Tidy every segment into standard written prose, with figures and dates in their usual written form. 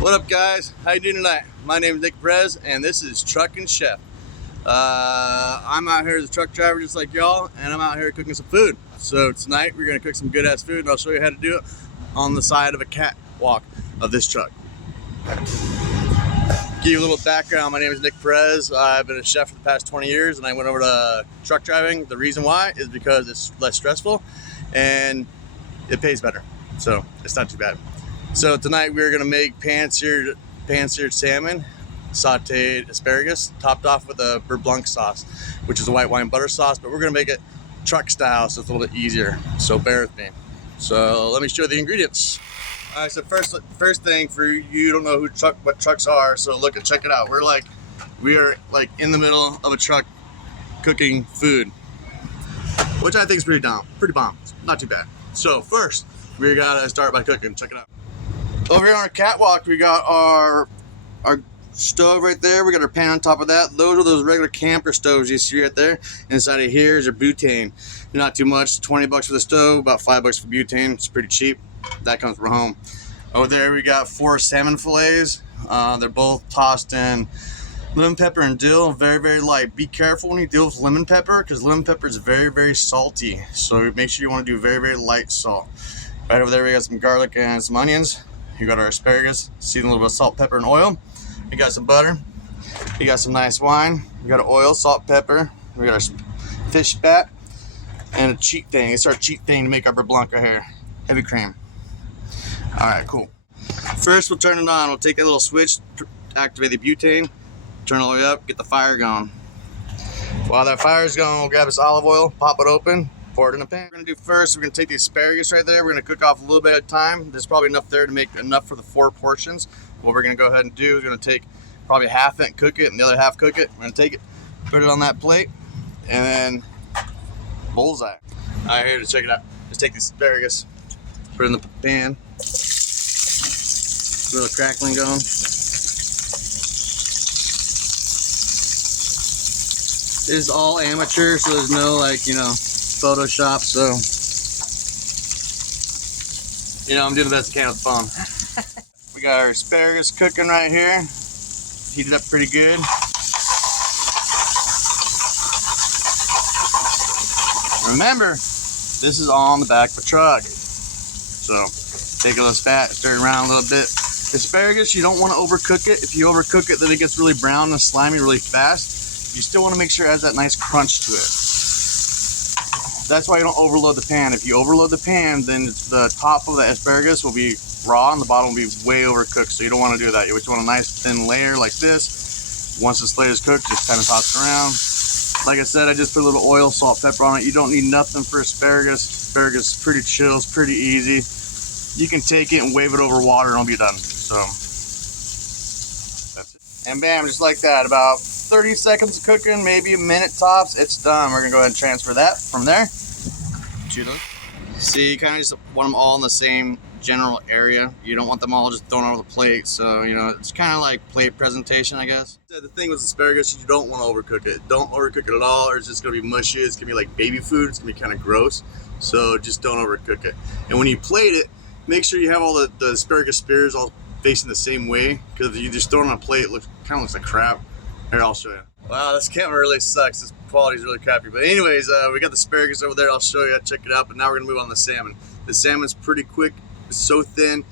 What up, guys? How you doing tonight? My name is Nick Perez, and this is Truckin' Chef. I'm out here as a truck driver just like y'all, and I'm out here cooking some food. So tonight we're gonna cook some good ass food, and I'll show you how to do it on the side of a catwalk of this truck. Give you a little background. My name is Nick Perez. I've been a chef for the past 20 years, and I went over to truck driving. The reason why is because it's less stressful and it pays better, so it's not too bad. So tonight we're gonna make pan-seared salmon, sauteed asparagus, topped off with a beurre blanc sauce, which is a white wine butter sauce, but we're gonna make it truck style, so it's a little bit easier. So bear with me. So let me show you the ingredients. All right, so first thing for you who don't know what trucks are, so check it out. We are like in the middle of a truck cooking food, which I think is pretty bomb. It's not too bad. So first, we gotta start by cooking. Check it out. Over here on our catwalk, we got our stove right there. We got our pan on top of that. Those are those regular camper stoves you see right there. Inside of here is your butane. Not too much, 20 bucks for the stove, about 5 bucks for butane. It's pretty cheap. That comes from home. Over there we got 4 salmon fillets. They're both tossed in lemon pepper and dill, very, very light. Be careful when you deal with lemon pepper, because lemon pepper is very, very salty. So make sure you want to do very, very light salt. Right over there we got some garlic and some onions. You got our asparagus, season a little bit of salt, pepper, and oil. You got some butter. You got some nice wine. You got oil, salt, pepper. We got our fish spat and a cheat thing. It's our cheat thing to make our beurre blanc right here. Heavy cream. All right, cool. First, we'll turn it on. We'll take that little switch, activate the butane, turn it all the way up, get the fire going. While that fire's going, we'll grab this olive oil, pop it open, pour it in a pan. We're gonna do first, we're gonna take the asparagus right there. We're gonna cook off a little bit at a time. There's probably enough there to make enough for the 4 portions. What we're gonna go ahead and do is we're gonna take probably half it and cook it, and the other half cook it. We're gonna take it, put it on that plate, and then bullseye. All right, here to check it out. Just take the asparagus, put it in the pan. A little crackling going. This is all amateur, so there's no Photoshop, so I'm doing the best I can with the phone. We got our asparagus cooking right here. Heated up pretty good. Remember, this is all on the back of a truck. So take a little spat, stir it around a little bit. Asparagus, you don't want to overcook it. If you overcook it, then it gets really brown and slimy really fast. You still want to make sure it has that nice crunch to it. That's why you don't overload the pan. If you overload the pan, then the top of the asparagus will be raw and the bottom will be way overcooked. So you don't want to do that. You just want a nice thin layer like this. Once this layer is cooked, just kind of toss it around. Like I said, I just put a little oil, salt, pepper on it. You don't need nothing for asparagus. Asparagus is pretty chill, it's pretty easy. You can take it and wave it over water and it'll be done. So that's it. And bam, just like that. About 30 seconds of cooking, maybe a minute tops, it's done. We're gonna go ahead and transfer that from there to the. See, you kind of just want them all in the same general area. You don't want them all just thrown over the plate. So, it's kind of like plate presentation, I guess. The thing with asparagus, you don't want to overcook it. Don't overcook it at all, or it's just gonna be mushy. It's gonna be like baby food. It's gonna be kind of gross. So just don't overcook it. And when you plate it, make sure you have all the asparagus spears all facing the same way, because if you just throw it on a plate, it kind of looks like crap. Here, I'll show you. Wow, this camera really sucks. This quality is really crappy. But anyways, we got the asparagus over there. I'll show you. Check it out. But now we're gonna move on to the salmon. The salmon's pretty quick. It's so thin.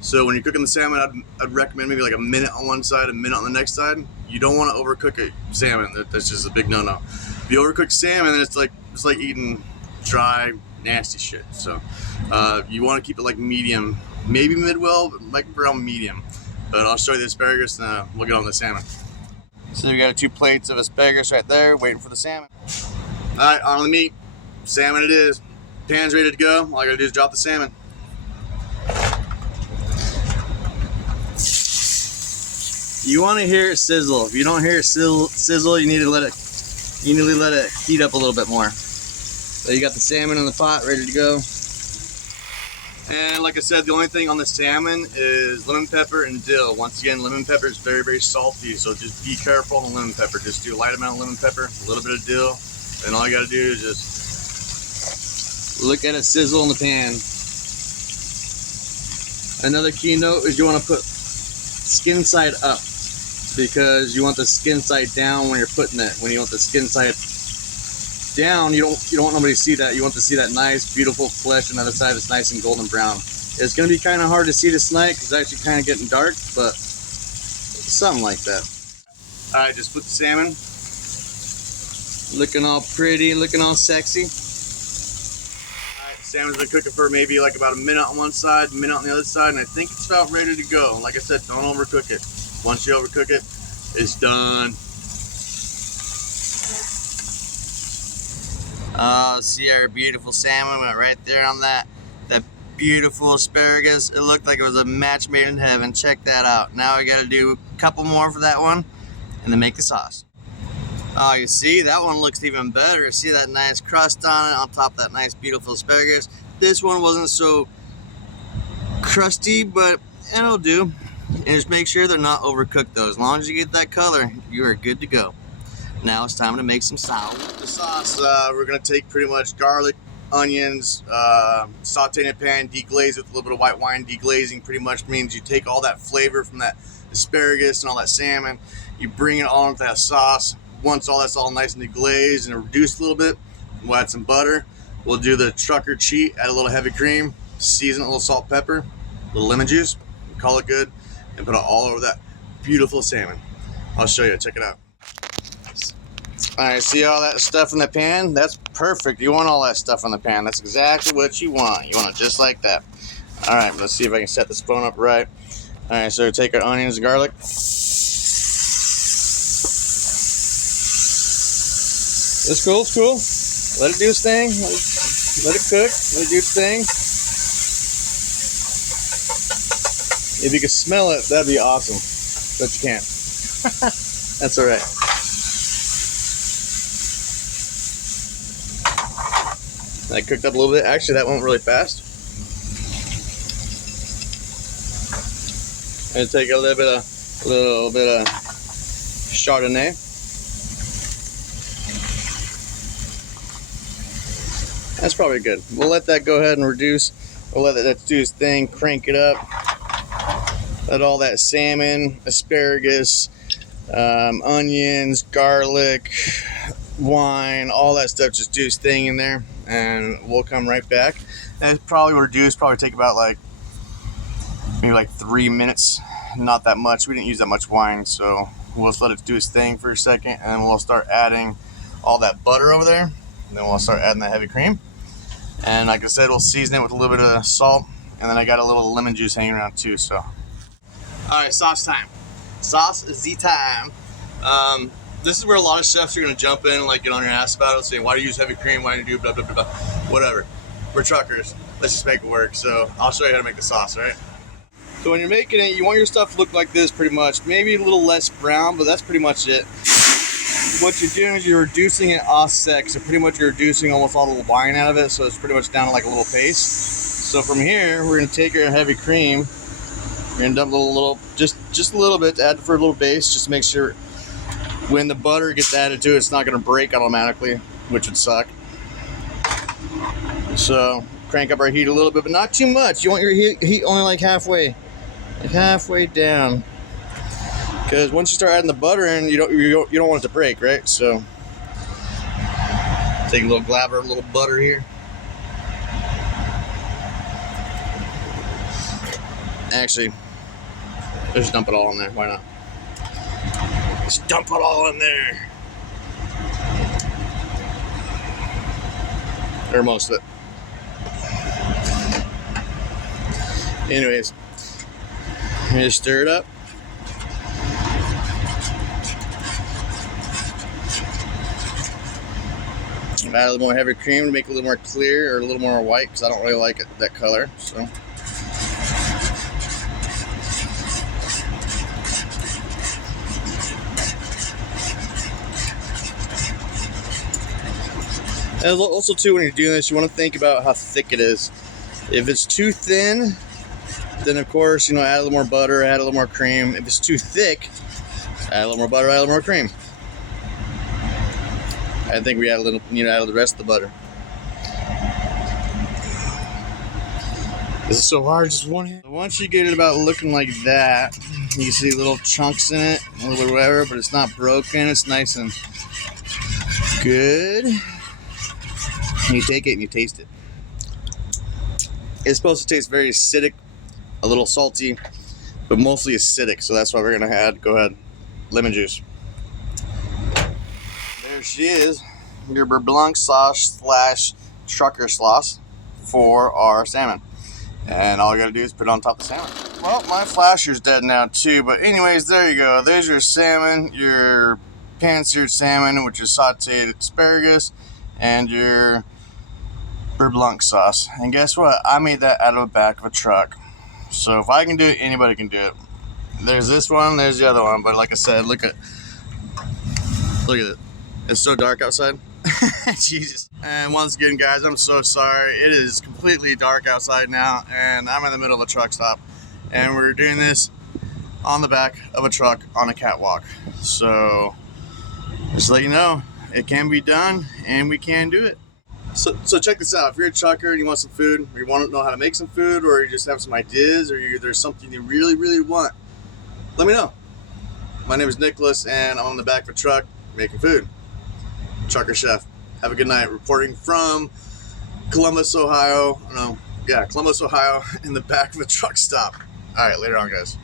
So when you're cooking the salmon, I'd recommend maybe like a minute on one side, a minute on the next side. You don't want to overcook it. Salmon. That's just a big no-no. If you overcook salmon, it's like eating dry, nasty shit. So you want to keep it like medium, maybe mid-well, but like around medium. But I'll show you the asparagus and we'll get on the salmon. So we got 2 plates of asparagus right there, waiting for the salmon. All right, on the meat. Salmon it is. Pan's ready to go. All I gotta do is drop the salmon. You want to hear it sizzle. If you don't hear it sizzle, you need to let it heat up a little bit more. So you got the salmon in the pot ready to go. And like I said, the only thing on the salmon is lemon pepper and dill. Once again, lemon pepper is very, very salty, so just be careful on the lemon pepper. Just do a light amount of lemon pepper, a little bit of dill, and all you gotta do is just look at it sizzle in the pan. Another key note is you wanna put skin side up, because you want the skin side down when you're putting it. When you want the skin side down, you don't want nobody to see that. You want to see that nice, beautiful flesh on the other side that's nice and golden brown. It's gonna be kind of hard to see this night because it's actually kind of getting dark, but something like that. All right, just put the salmon. Looking all pretty, looking all sexy. All right, salmon's been cooking for maybe like about a minute on one side, a minute on the other side, and I think it's about ready to go. Like I said, don't overcook it. Once you overcook it, it's done. Oh, see our beautiful salmon went right there on that beautiful asparagus. It looked like it was a match made in heaven. Check that out. Now we gotta do a couple more for that one and then make the sauce. Oh, you see, that one looks even better. See that nice crust on it on top of that nice beautiful asparagus. This one wasn't so crusty, but it'll do. And just make sure they're not overcooked though. As long as you get that color, you are good to go. Now it's time to make some sauce. The sauce, we're gonna take pretty much garlic, onions, saute in a pan, deglaze with a little bit of white wine. Deglazing pretty much means you take all that flavor from that asparagus and all that salmon, you bring it all into that sauce. Once all that's all nice and deglazed and reduced a little bit, we'll add some butter. We'll do the trucker cheat, add a little heavy cream, season it, a little salt, pepper, a little lemon juice, call it good, and put it all over that beautiful salmon. I'll show you, check it out. All right, see all that stuff in the pan? That's perfect. You want all that stuff in the pan. That's exactly what you want. You want it just like that. All right, let's see if I can set this phone up right. All right, so take our onions and garlic. It's cool, it's cool. Let it do its thing. Let it cook, let it do its thing. If you could smell it, that'd be awesome. But you can't. That's all right. That cooked up a little bit. Actually, that went really fast. And take a little bit of Chardonnay. That's probably good. We'll let that go ahead and reduce. We'll let that do its thing. Crank it up. Let all that salmon, asparagus, onions, garlic, wine, all that stuff just do its thing in there. And we'll come right back. And it's probably reduced, probably take about maybe 3 minutes. Not that much. We didn't use that much wine, so we'll just let it do its thing for a second, and we'll start adding all that butter over there. And then we'll start adding that heavy cream. And like I said, we'll season it with a little bit of salt, and then I got a little lemon juice hanging around too. So, all right, sauce time. Sauce is the time. This is where a lot of chefs are going to jump in, get on your ass about it, saying, why do you use heavy cream? Why do you do blah, blah, blah, blah. Whatever. We're truckers. Let's just make it work. So I'll show you how to make the sauce, right? So when you're making it, you want your stuff to look like this pretty much. Maybe a little less brown, but that's pretty much it. What you're doing is you're reducing it off sec. So pretty much you're reducing almost all the wine out of it. So it's pretty much down to like a little paste. So from here, we're going to take our heavy cream. We're going to dump a little, just a little bit to add for a little base. Just to make sure when the butter gets added to it, it's not going to break automatically, which would suck. So crank up our heat a little bit, but not too much. You want your heat only like halfway down. Because once you start adding the butter in, you don't want it to break, right? So take a little glabber of a little butter here. Actually, just dump it all in there. Why not? Just dump it all in there. Or most of it. Anyways, you just stir it up. Add a little more heavy cream to make it a little more clear or a little more white, because I don't really like that color. So and also too, when you're doing this, you want to think about how thick it is. If it's too thin, then of course, add a little more butter, add a little more cream. If it's too thick, add a little more butter, add a little more cream. I think we add add the rest of the butter. This is so hard, just one hand. Once you get it about looking like that, You see little chunks in it, a little bit of whatever, but it's not broken. It's nice and good. And you take it and you taste it. It's supposed to taste very acidic, a little salty, but mostly acidic. So that's why we're gonna add, go ahead, lemon juice. There she is, your beurre blanc sauce / trucker sauce for our salmon. And all you gotta do is put it on top of the salmon. Well, my flasher's dead now too, but anyways, there you go. There's your salmon, your pan-seared salmon, which is sauteed asparagus, and your beurre blanc sauce. And guess what? I made that out of the back of a truck. So if I can do it, anybody can do it. There's this one, there's the other one, but like I said, look at it. It's so dark outside. Jesus. And once again, guys, I'm so sorry. It is completely dark outside now, and I'm in the middle of a truck stop. And we're doing this on the back of a truck on a catwalk. So, just to let you know, it can be done, and we can do it. So check this out. If you're a trucker and you want some food, or you want to know how to make some food, or you just have some ideas, or there's something you really, really want, let me know. My name is Nicholas, and I'm on the back of a truck making food. Trucker chef. Have a good night. Reporting from Columbus, Ohio. Columbus, Ohio, in the back of a truck stop. All right, later on, guys.